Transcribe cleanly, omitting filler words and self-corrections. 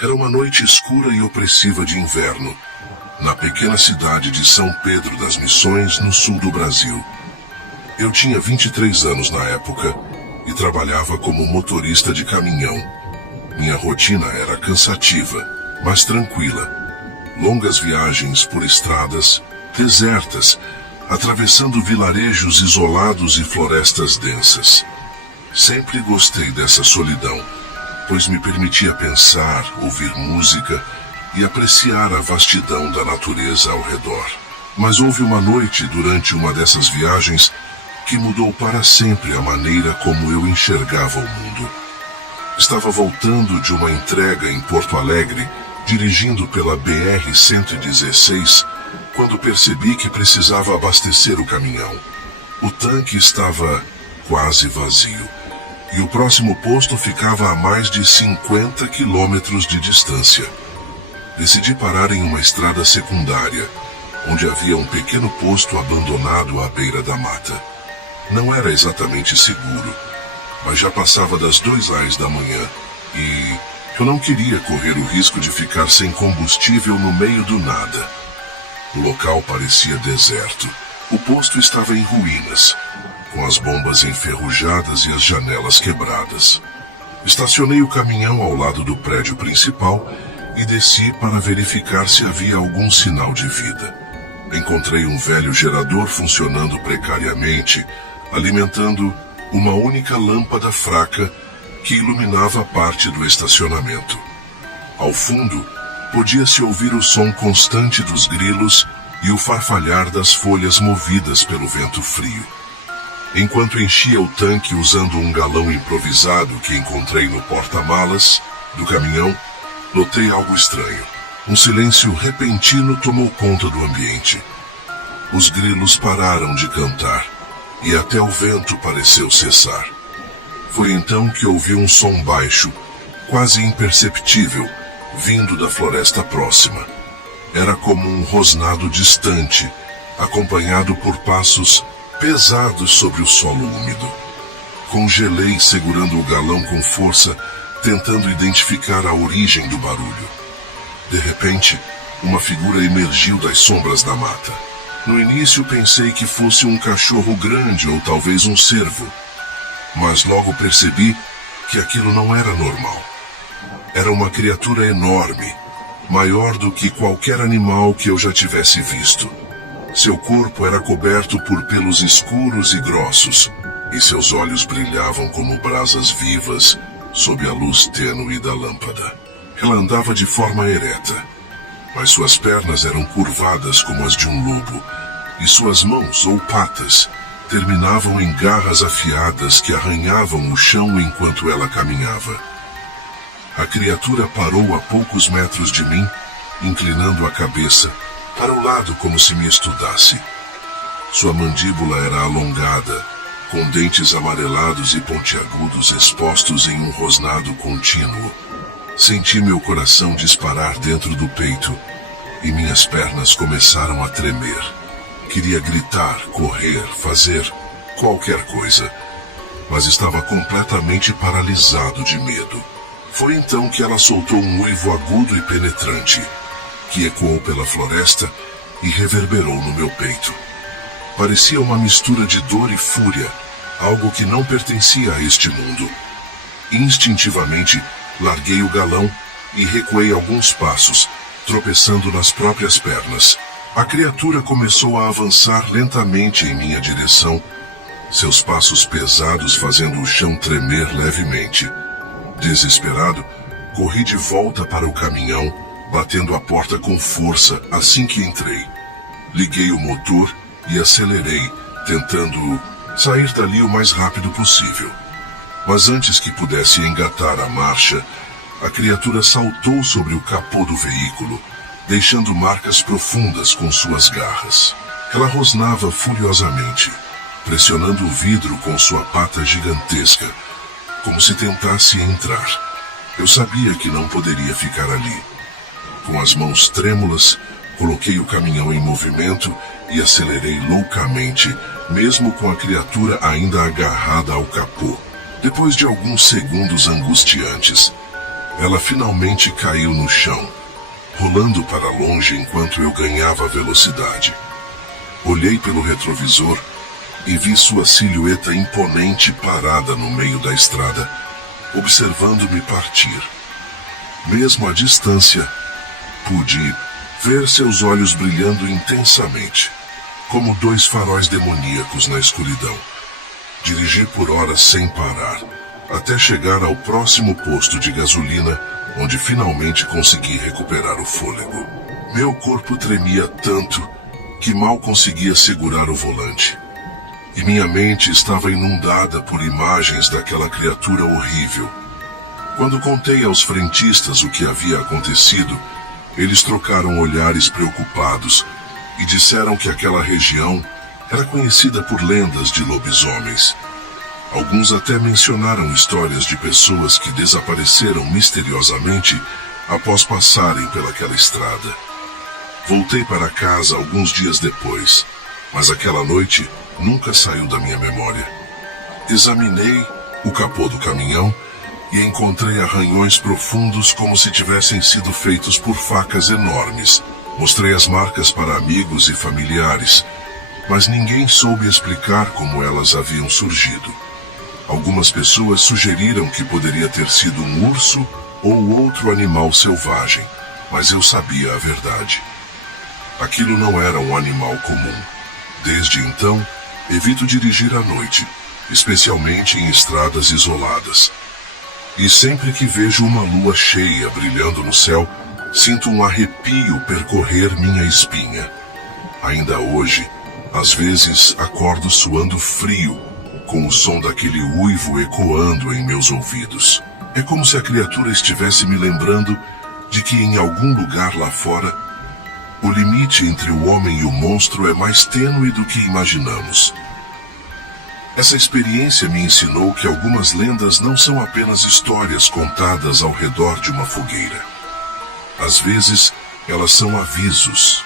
Era uma noite escura e opressiva de inverno, na pequena cidade de São Pedro das Missões, no sul do Brasil. Eu tinha 23 anos na época e trabalhava como motorista de caminhão. Minha rotina era cansativa, mas tranquila. Longas viagens por estradas desertas, atravessando vilarejos isolados e florestas densas. Sempre gostei dessa solidão, pois me permitia pensar, ouvir música e apreciar a vastidão da natureza ao redor. Mas houve uma noite durante uma dessas viagens que mudou para sempre a maneira como eu enxergava o mundo. Estava voltando de uma entrega em Porto Alegre, dirigindo pela BR-116, quando percebi que precisava abastecer o caminhão. O tanque estava quase vazio, e o próximo posto ficava a mais de 50 quilômetros de distância. Decidi parar em uma estrada secundária, onde havia um pequeno posto abandonado à beira da mata. Não era exatamente seguro, mas já passava das 2h da manhã e eu não queria correr o risco de ficar sem combustível no meio do nada. O local parecia deserto. O posto estava em ruínas, com as bombas enferrujadas e as janelas quebradas. Estacionei o caminhão ao lado do prédio principal e desci para verificar se havia algum sinal de vida. Encontrei um velho gerador funcionando precariamente, alimentando uma única lâmpada fraca que iluminava parte do estacionamento. Ao fundo, podia-se ouvir o som constante dos grilos e o farfalhar das folhas movidas pelo vento frio. Enquanto enchia o tanque usando um galão improvisado que encontrei no porta-malas do caminhão, notei algo estranho. Um silêncio repentino tomou conta do ambiente. Os grilos pararam de cantar e até o vento pareceu cessar. Foi então que ouvi um som baixo, quase imperceptível, vindo da floresta próxima. Era como um rosnado distante, acompanhado por passos pesados sobre o solo úmido. Congelei segurando o galão com força, tentando identificar a origem do barulho. De repente, uma figura emergiu das sombras da mata. No início pensei que fosse um cachorro grande ou talvez um cervo, mas logo percebi que aquilo não era normal. Era uma criatura enorme, maior do que qualquer animal que eu já tivesse visto. Seu corpo era coberto por pelos escuros e grossos, e seus olhos brilhavam como brasas vivas sob a luz tênue da lâmpada. Ela andava de forma ereta, mas suas pernas eram curvadas como as de um lobo, e suas mãos ou patas terminavam em garras afiadas que arranhavam o chão enquanto ela caminhava. A criatura parou a poucos metros de mim, inclinando a cabeça para o lado como se me estudasse. Sua mandíbula era alongada, com dentes amarelados e pontiagudos expostos em um rosnado contínuo. Senti meu coração disparar dentro do peito e minhas pernas começaram a tremer. Queria gritar, correr, fazer qualquer coisa, mas estava completamente paralisado de medo. Foi então que ela soltou um uivo agudo e penetrante, que ecoou pela floresta e reverberou no meu peito. Parecia uma mistura de dor e fúria, algo que não pertencia a este mundo. Instintivamente, larguei o galão e recuei alguns passos, tropeçando nas próprias pernas. A criatura começou a avançar lentamente em minha direção, seus passos pesados fazendo o chão tremer levemente. Desesperado, corri de volta para o caminhão, batendo a porta com força assim que entrei. Liguei o motor e acelerei, tentando sair dali o mais rápido possível. Mas antes que pudesse engatar a marcha, a criatura saltou sobre o capô do veículo, deixando marcas profundas com suas garras. Ela rosnava furiosamente, pressionando o vidro com sua pata gigantesca, como se tentasse entrar. Eu sabia que não poderia ficar ali. Com as mãos trêmulas, coloquei o caminhão em movimento e acelerei loucamente, mesmo com a criatura ainda agarrada ao capô. Depois de alguns segundos angustiantes, Ela finalmente caiu no chão, rolando para longe enquanto eu ganhava velocidade. Olhei pelo retrovisor e vi sua silhueta imponente parada no meio da estrada, observando-me partir. Mesmo à distância, pude ver seus olhos brilhando intensamente, como dois faróis demoníacos na escuridão. Dirigi por horas sem parar, até chegar ao próximo posto de gasolina, onde finalmente consegui recuperar o fôlego. Meu corpo tremia tanto que mal conseguia segurar o volante. E minha mente estava inundada por imagens daquela criatura horrível. Quando contei aos frentistas o que havia acontecido, eles trocaram olhares preocupados e disseram que aquela região era conhecida por lendas de lobisomens. Alguns até mencionaram histórias de pessoas que desapareceram misteriosamente após passarem pelaquela estrada. Voltei para casa alguns dias depois, mas aquela noite nunca saiu da minha memória. Examinei o capô do caminhão e encontrei arranhões profundos como se tivessem sido feitos por facas enormes. Mostrei as marcas para amigos e familiares, mas ninguém soube explicar como elas haviam surgido. Algumas pessoas sugeriram que poderia ter sido um urso ou outro animal selvagem, mas eu sabia a verdade. Aquilo não era um animal comum. Desde então, evito dirigir à noite, especialmente em estradas isoladas. E sempre que vejo uma lua cheia brilhando no céu, sinto um arrepio percorrer minha espinha. Ainda hoje, às vezes acordo suando frio, com o som daquele uivo ecoando em meus ouvidos. É como se a criatura estivesse me lembrando de que em algum lugar lá fora, o limite entre o homem e o monstro é mais tênue do que imaginamos. Essa experiência me ensinou que algumas lendas não são apenas histórias contadas ao redor de uma fogueira. Às vezes, elas são avisos,